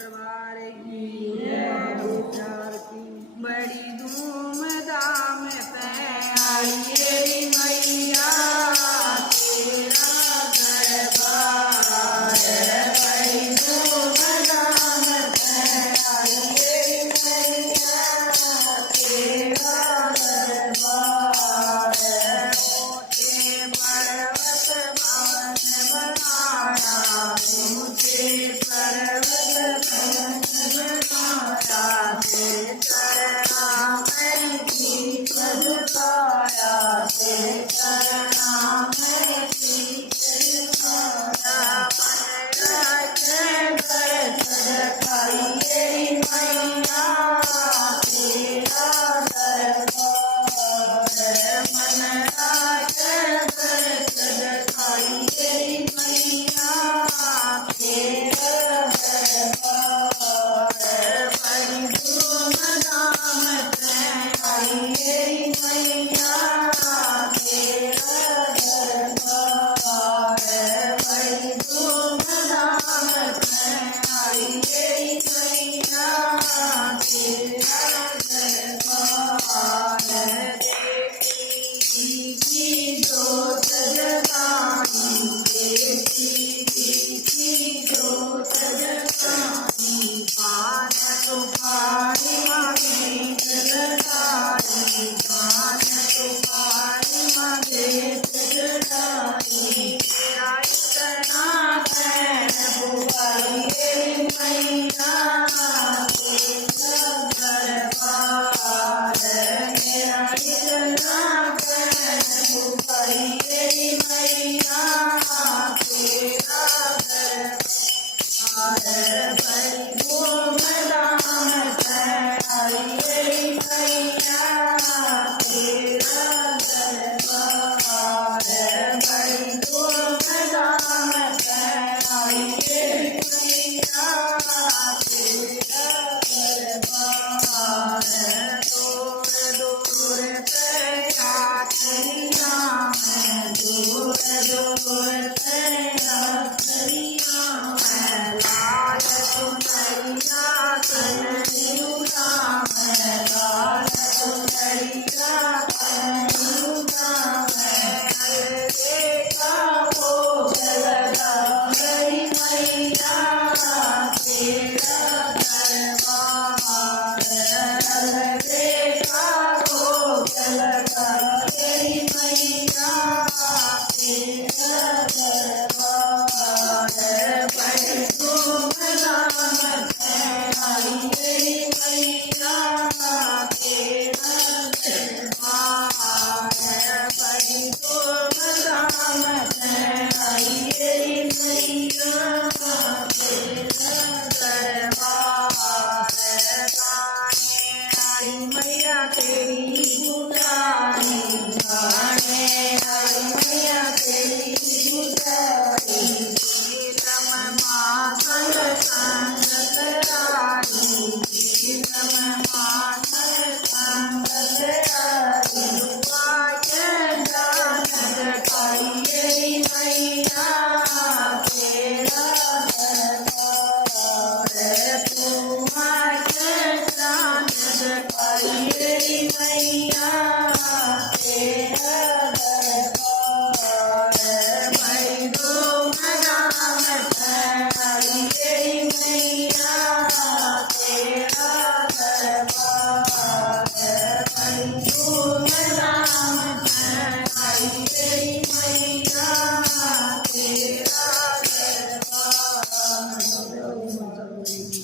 दरबार की बड़ी धूमधाम पे आई रे मैया तेरा दरबार बड़ी धूमधाम पे आई रे मैया तेरा दरबार ऊंचे पर्वत भवन बनाया ऊंचे पर्वत भवन बनाया तेरे चरणा में शीश झुकाया तेरे चरणा में शीश झुकाया मन राखे बरस दिखाई तेरी मैया तेरा दरबार मन राखे बरस दिखाई तेरी मैया तेरा दरबार बड़ी धूमधाम से आई तेरी मैया तेरा दरबार बड़ी धूमधाम से आई तेरी मैया तेरा दरबार देखी की जोत जगाई देखी जोत जगाई पान सुपारी मांगे जलदारी पान सुपारी मांगे जलदारी तेरा इतना खैर बुआई रे मैया तेरा दरबार मेरा इतना खैर बुआई रे मैया तेरा दरबार बड़ी